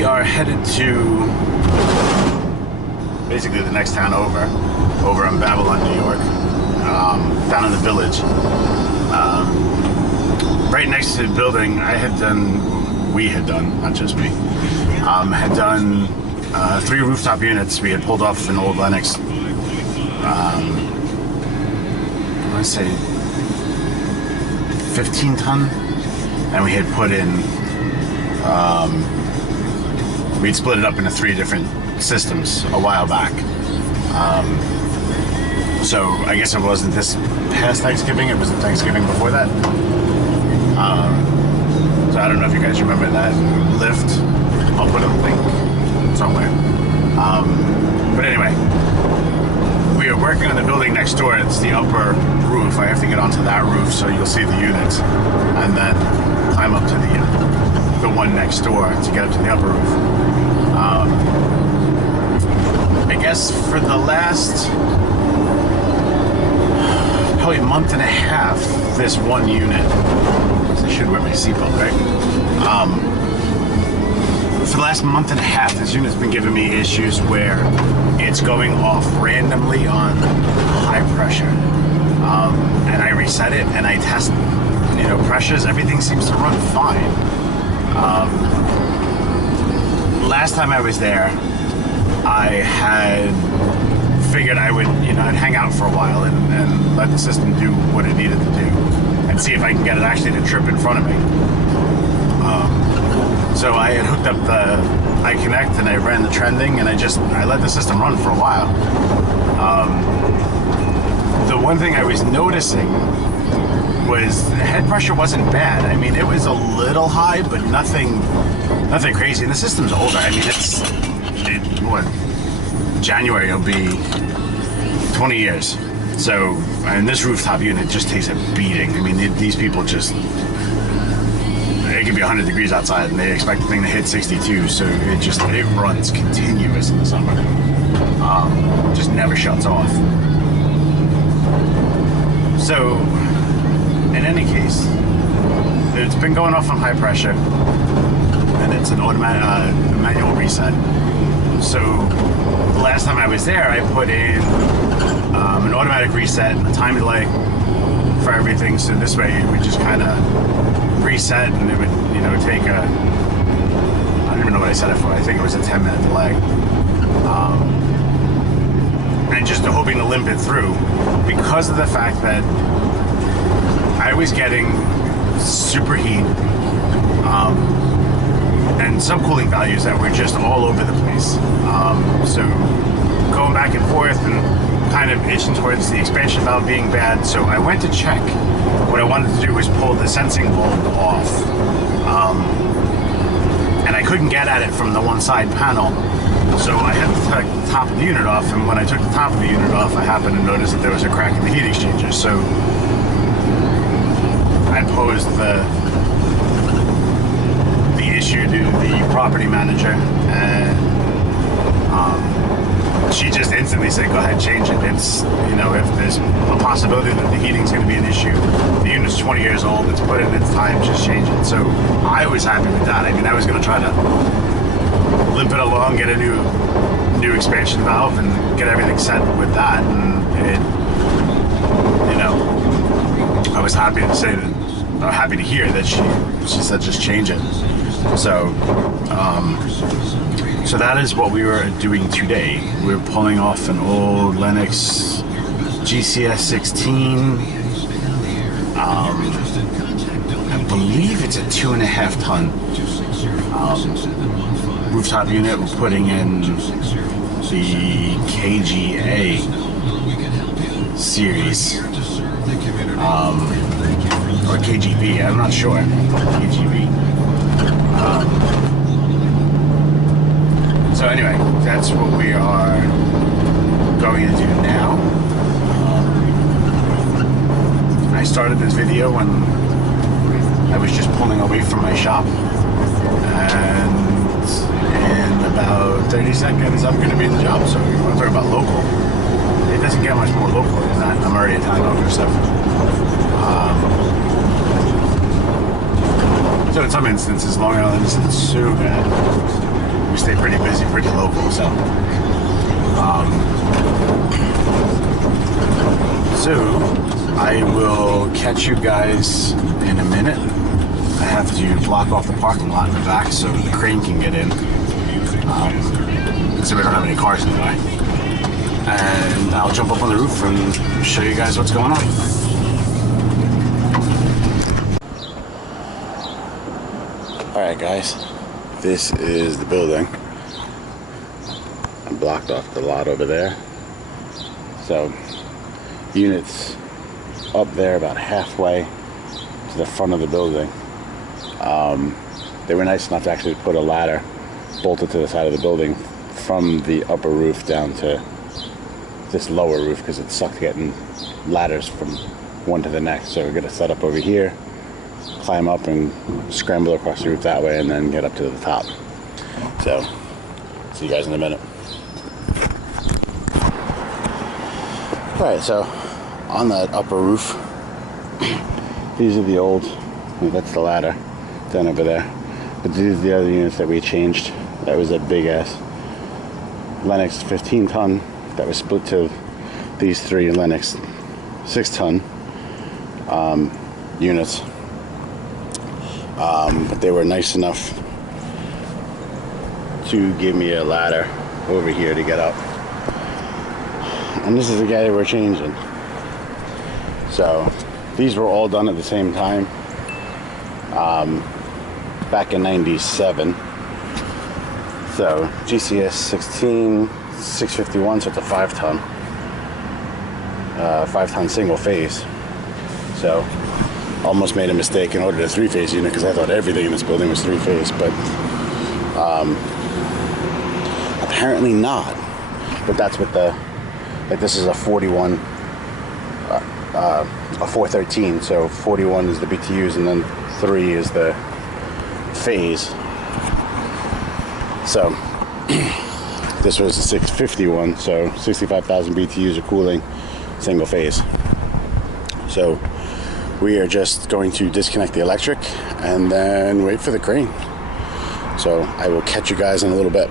we are headed to basically the next town over in Babylon, New York, down in the Village. Right next to the building, we had done, not just me, had done 3 rooftop units. We had pulled off an old Lennox, I want to say 15 ton, and we had put in, we'd split it up into 3 different systems a while back. So I guess it wasn't this past Thanksgiving, it was the Thanksgiving before that. So I don't know if you guys remember that lift. I'll put a link somewhere. But anyway, we are working on the building next door. It's the upper roof. I have to get onto that roof so you'll see the units, and then climb up to the one next door to get up to the upper roof. I guess for the last probably month and a half, this one unit, I should wear my seatbelt, right? For the last month and a half, this unit's been giving me issues where it's going off randomly on high pressure. And I reset it and I test, pressures. Everything seems to run fine. Last time I was there, I had figured I would, I'd hang out for a while and let the system do what it needed to do and see if I can get it actually to trip in front of me. So I had hooked up the iConnect and I ran the trending and I let the system run for a while. The one thing I was noticing was the head pressure wasn't bad. I mean, it was a little high, but nothing crazy. And the system's older. I mean, January it'll be 20 years. So, and this rooftop unit just takes a beating. I mean, these people just, it could be 100 degrees outside and they expect the thing to hit 62. So it runs continuous in the summer. Just never shuts off. So, in any case, it's been going off on high pressure and it's an automatic manual reset. So the last time I was there, I put in an automatic reset and a time delay for everything. So this way it would just kind of reset and it would, take I don't even know what I set it for. I think it was a 10-minute delay. And just hoping to limp it through because of the fact that I was getting superheat and subcooling values that were just all over the place. So going back and forth and kind of itching towards the expansion valve being bad. So I went to check. What I wanted to do was pull the sensing bulb off. And I couldn't get at it from the one side panel. So I had to take the top of the unit off. And when I took the top of the unit off, I happened to notice that there was a crack in the heat exchanger. So I posed the issue to the property manager, and she just instantly said, go ahead, change it. It's, if there's a possibility that the heating's going to be an issue, the unit's 20 years old, it's put in its time, just change it. So I was happy with that. I mean, I was going to try to limp it along, get a new expansion valve and get everything set with that, and I was happy to say that, happy to hear that she said just change it. So so that is what we were doing today. We're pulling off an old Lennox GCS 16. I believe it's a 2.5 ton rooftop unit. We're putting in the KGA series. Or KGB, I'm not sure. KGB. So anyway, that's what we are going to do now. I started this video when I was just pulling away from my shop, and in about 30 seconds I'm going to be in the job. So you want to talk about local? It doesn't get much more local than that. I'm already a time over stuff. So in some instances, Long Island isn't so bad. we stay pretty busy, pretty local. So, I will catch you guys in a minute. I have to block off the parking lot in the back so the crane can get in. So we don't have any cars in the way. And I'll jump up on the roof and show you guys what's going on. Alright guys, this is the building. I blocked off the lot over there. So, units up there about halfway to the front of the building. They were nice enough to actually put a ladder bolted to the side of the building from the upper roof down to this lower roof because it sucked getting ladders from one to the next. So we're going to set up over here, climb up and scramble across the roof that way, and then get up to the top. So, see you guys in a minute. Alright, so on that upper roof, these are the old, that's the ladder down over there. But these are the other units that we changed. That was a big ass Lennox 15 ton that was split to these three Lennox 6 ton units. But they were nice enough to give me a ladder over here to get up. And this is the guy that we're changing. So these were all done at the same time back in '97. So GCS 16 651, so it's a 5 ton 5 ton single phase. So almost made a mistake and ordered a 3-phase unit because I thought everything in this building was 3-phase, but apparently not. But that's what the, like, this is a 41 a 413, so 41 is the BTUs and then 3 is the phase. So this was a 651, so 65,000 BTUs of cooling, single phase. So we are just going to disconnect the electric and then wait for the crane. So I will catch you guys in a little bit.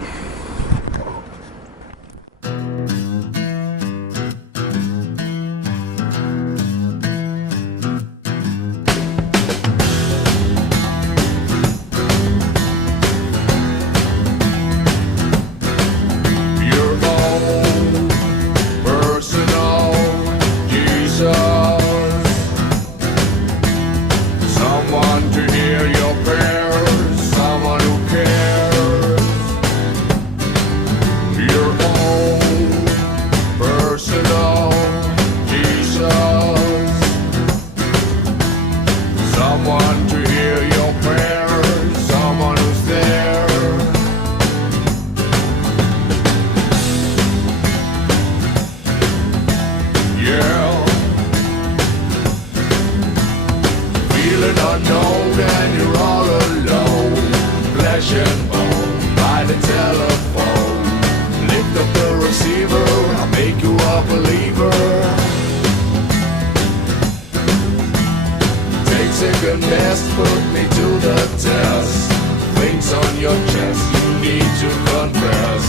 Put me to the test. Things on your chest you need to confess.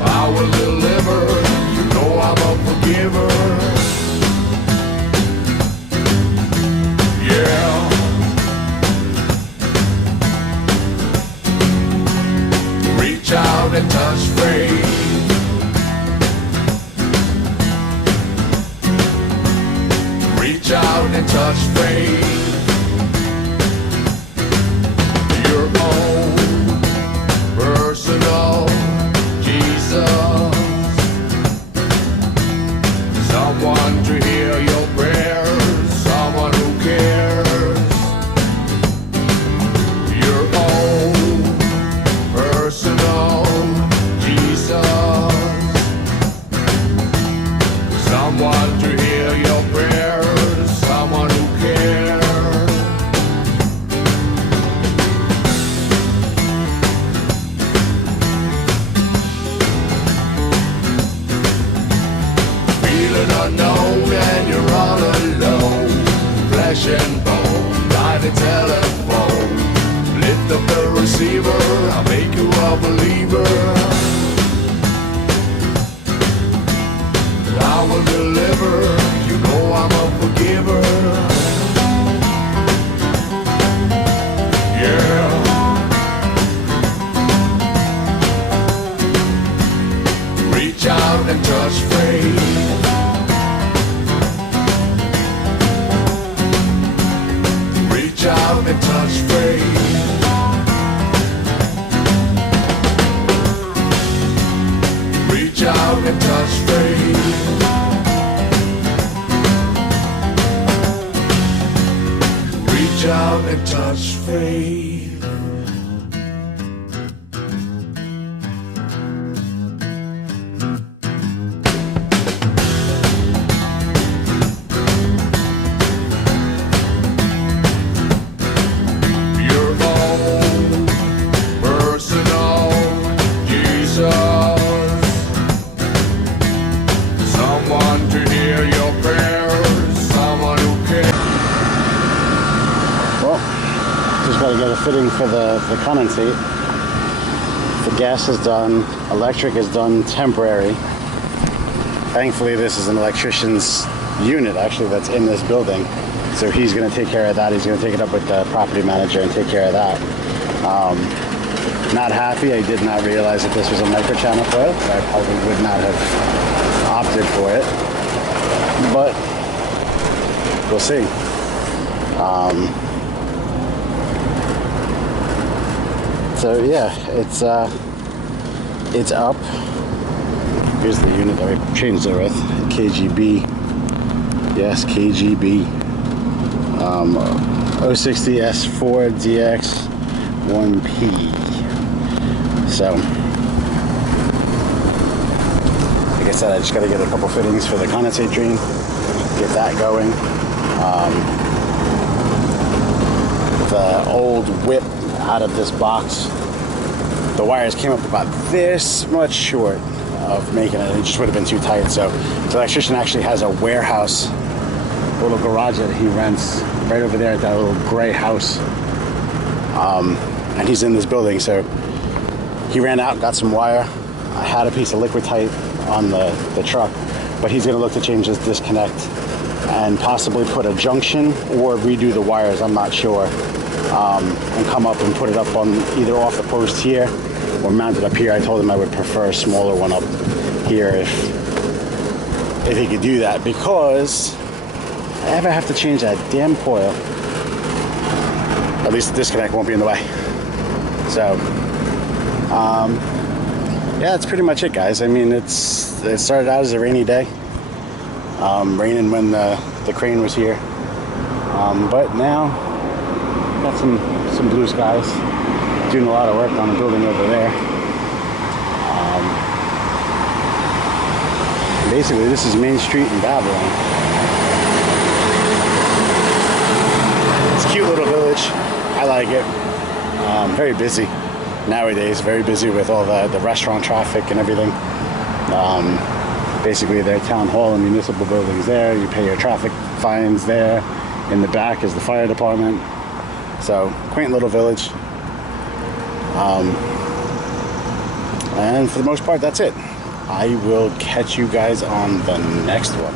I will deliver. You know I'm a forgiver. Yeah. Reach out and touch faith. Reach out and touch faith. Your own personal Jesus. Someone to hear your prayers. Someone who cares. Your own personal Jesus. Someone to hear your prayers. Someone who cares. Unknown and you're all alone. Flesh and bone by the telephone. Lift up the receiver, I'll make you a a believer. I will deliver. You know I'm a forgiver. Yeah. Reach out and touch faith. Reach out and touch faith. Reach out and touch faith. Reach out and touch faith. Your own personal Jesus. Someone to hear your prayers. Someone who cares. Well, just got to get a fitting for the condensate. The gas is done, electric is done temporary. Thankfully, this is an electrician's unit actually that's in this building. So he's going to take care of that. He's going to take it up with the property manager and take care of that. Not happy. I did not realize that this was a microchannel coil. I probably would not have opted for it. But we'll see. So yeah, it's up. Here's the unit that I changed it with, KGB. Yes, KGB. 060S4DX1P. So, like I said, I just got to get a couple fittings for the condensate drain, get that going. The old whip out of this box, the wires came up about this much short of making it. It just would have been too tight. So the electrician actually has a warehouse, a little garage that he rents right over there at that little gray house. And he's in this building. So he ran out, got some wire. I had a piece of liquid tight on the truck, but he's going to look to change this disconnect and possibly put a junction or redo the wires. I'm not sure. And come up and put it up on either off the post here or mount it up here. I told him I would prefer a smaller one up here if he could do that, because if I ever have to change that damn coil, at least the disconnect won't be in the way. So yeah, that's pretty much it, guys. I mean, it started out as a rainy day, raining when the crane was here, but now got some blue skies. Doing a lot of work on the building over there. Basically, this is Main Street in Babylon. It's a cute little village. I like it. Very busy nowadays. Very busy with all the restaurant traffic and everything. Basically, their town hall and municipal buildings there. You pay your traffic fines there. In the back is the fire department. So, quaint little village. And for the most part, that's it. I will catch you guys on the next one.